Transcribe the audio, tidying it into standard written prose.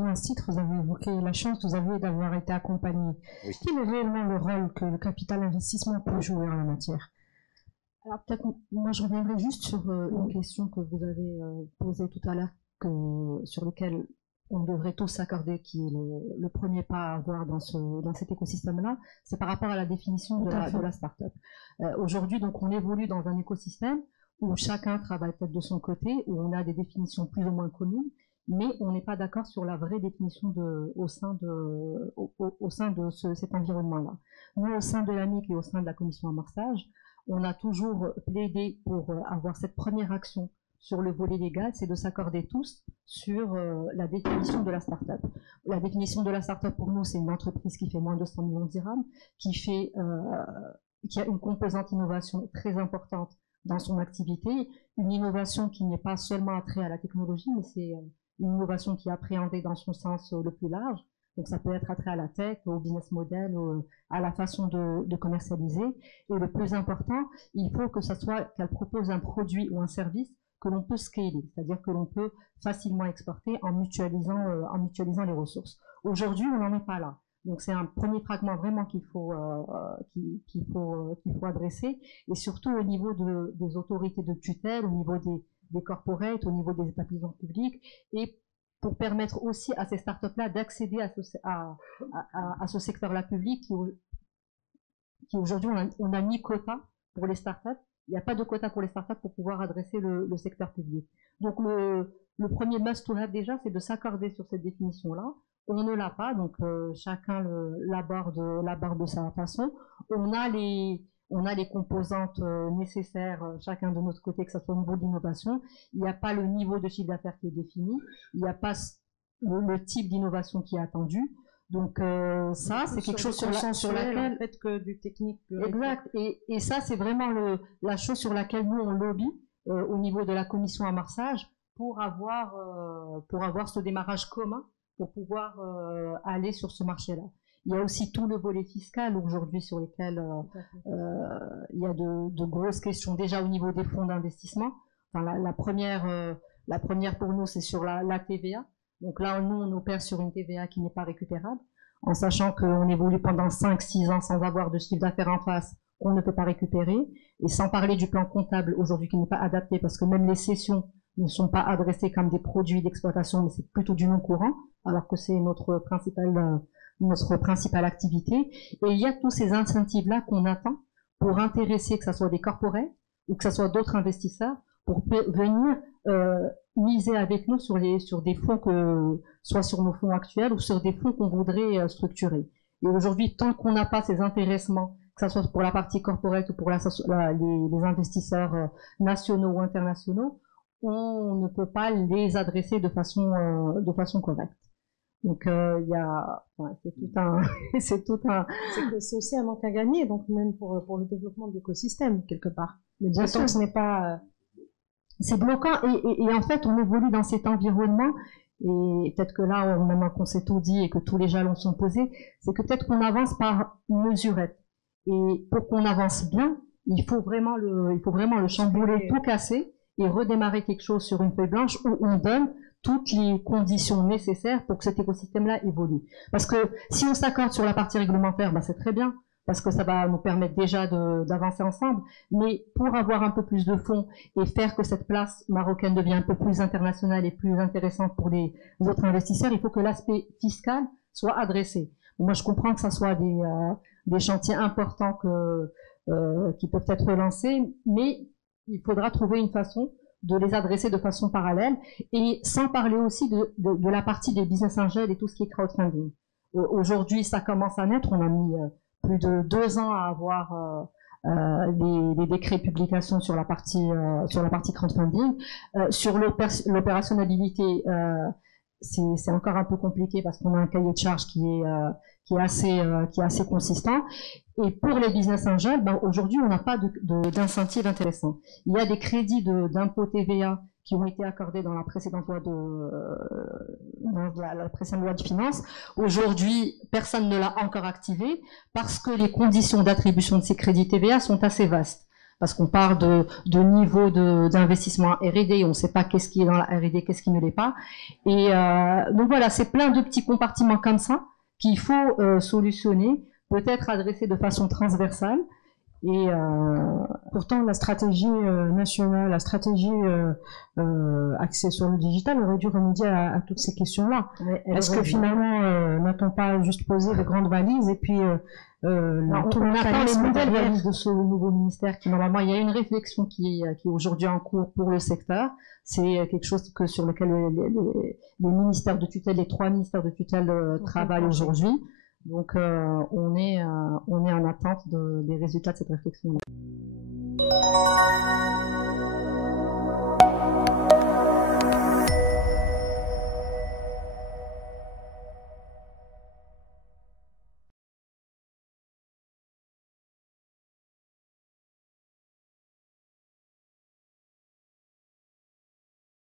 justement à ce titre, vous avez évoqué la chance que vous avez d'avoir été accompagné. Oui. Quel est réellement le rôle que le capital investissement peut jouer en la matière? Alors peut-être, moi je reviendrai juste sur une question que vous avez posée tout à l'heure, sur lequel on devrait tous s'accorder, qui est le premier pas à avoir dans cet écosystème-là, c'est par rapport à la définition de la start-up. Aujourd'hui, donc, on évolue dans un écosystème où chacun travaille peut-être de son côté, où on a des définitions plus ou moins communes, mais on n'est pas d'accord sur la vraie définition au sein de cet environnement-là. Nous, au sein de l'AMIC et au sein de la commission amorçage, on a toujours plaidé pour avoir cette première action sur le volet légal, c'est de s'accorder tous sur la définition de la start-up. La définition de la start-up pour nous, c'est une entreprise qui fait moins de 100 millions de dirhams, qui a une composante innovation très importante dans son activité, une innovation qui n'est pas seulement attrait à la technologie, mais c'est une innovation qui est appréhendée dans son sens le plus large. Donc ça peut être attrait à la tech, au business model, à la façon de commercialiser. Et le plus important, il faut que ça soit qu'elle propose un produit ou un service que l'on peut scaler, c'est-à-dire que l'on peut facilement exporter en mutualisant les ressources. Aujourd'hui, on n'en est pas là. Donc c'est un premier fragment vraiment qu'il faut adresser, et surtout au niveau des autorités de tutelle, au niveau des corporates, au niveau des établissements publics, et pour permettre aussi à ces startups-là d'accéder à ce secteur-là public qui aujourd'hui on a mis quota pour les startups. Il n'y a pas de quota pour les startups pour pouvoir adresser le secteur public. Donc le premier must-to-have déjà, c'est de s'accorder sur cette définition-là. On ne l'a pas, donc chacun l'aborde de sa façon. On a les composantes nécessaires, chacun de notre côté, que ce soit au niveau d'innovation. Il n'y a pas le niveau de chiffre d'affaires qui est défini. Il n'y a pas le type d'innovation qui est attendu. Donc ça, c'est quelque chose sur laquelle... En fait, que du technique. Exact. Et ça, c'est vraiment la chose sur laquelle nous, on lobby au niveau de la commission amorçage pour avoir ce démarrage commun pour pouvoir aller sur ce marché-là. Il y a aussi tout le volet fiscal aujourd'hui sur lequel il y a de grosses questions déjà au niveau des fonds d'investissement. Enfin, la première pour nous, c'est sur la TVA. Donc là, nous, on opère sur une TVA qui n'est pas récupérable, en sachant qu'on évolue pendant 5-6 ans sans avoir de chiffre d'affaires en face, on ne peut pas récupérer. Et sans parler du plan comptable aujourd'hui qui n'est pas adapté, parce que même les cessions ne sont pas adressées comme des produits d'exploitation, mais c'est plutôt du non courant, alors que c'est notre principale activité. Et il y a tous ces incentives-là qu'on attend pour intéresser, que ce soit des corporates ou que ce soit d'autres investisseurs, pour venir miser avec nous sur des fonds, soit sur nos fonds actuels ou sur des fonds qu'on voudrait structurer. Et aujourd'hui, tant qu'on n'a pas ces intéressements, que ce soit pour la partie corporate ou pour les investisseurs nationaux ou internationaux, on ne peut pas les adresser de façon correcte. Donc c'est aussi un manque à gagner, donc même pour le développement de l'écosystème quelque part. Mais bien sûr, ce n'est pas c'est bloquant, et en fait on évolue dans cet environnement, et peut-être que là maintenant qu'on s'est tout dit et que tous les jalons sont posés, c'est que peut-être qu'on avance par mesurette, et pour qu'on avance bien, il faut vraiment le chambouler, tout casser et redémarrer quelque chose sur une feuille blanche où on donne toutes les conditions nécessaires pour que cet écosystème-là évolue. Parce que si on s'accorde sur la partie réglementaire, c'est très bien, parce que ça va nous permettre déjà d'avancer ensemble, mais pour avoir un peu plus de fonds et faire que cette place marocaine devienne un peu plus internationale et plus intéressante pour les autres investisseurs, il faut que l'aspect fiscal soit adressé. Moi, je comprends que ça soit des chantiers importants qui peuvent être lancés, mais il faudra trouver une façon de les adresser de façon parallèle, et sans parler aussi de la partie des business angels et tout ce qui est crowdfunding. Aujourd'hui, ça commence à naître, on a mis plus de 2 ans à avoir les décrets de publication sur la partie crowdfunding. Sur l'opérationnalité, c'est encore un peu compliqué parce qu'on a un cahier de charges qui est assez consistant. Et pour les business angels, aujourd'hui, on n'a pas d'incentive intéressant. Il y a des crédits d'impôt TVA qui ont été accordés dans la précédente loi de finances. Aujourd'hui, personne ne l'a encore activé parce que les conditions d'attribution de ces crédits TVA sont assez vastes. parce qu'on parle de niveau d'investissement R&D, on ne sait pas qu'est-ce qui est dans la R&D, qu'est-ce qui ne l'est pas. Et donc voilà, c'est plein de petits compartiments comme ça qu'il faut solutionner, peut-être adresser de façon transversale. Et pourtant, la stratégie nationale, la stratégie axée sur le digital aurait dû remédier à toutes ces questions-là. Est-ce que finalement, n'a-t-on pas juste posé de grandes valises et puis on attend les nouvelles valises de ce nouveau ministère qui normalement, il y a une réflexion qui est aujourd'hui en cours pour le secteur. C'est quelque chose sur lequel les ministères de tutelle, les 3 ministères de tutelle travaillent aujourd'hui. Donc on est en attente des résultats de cette réflexion-là.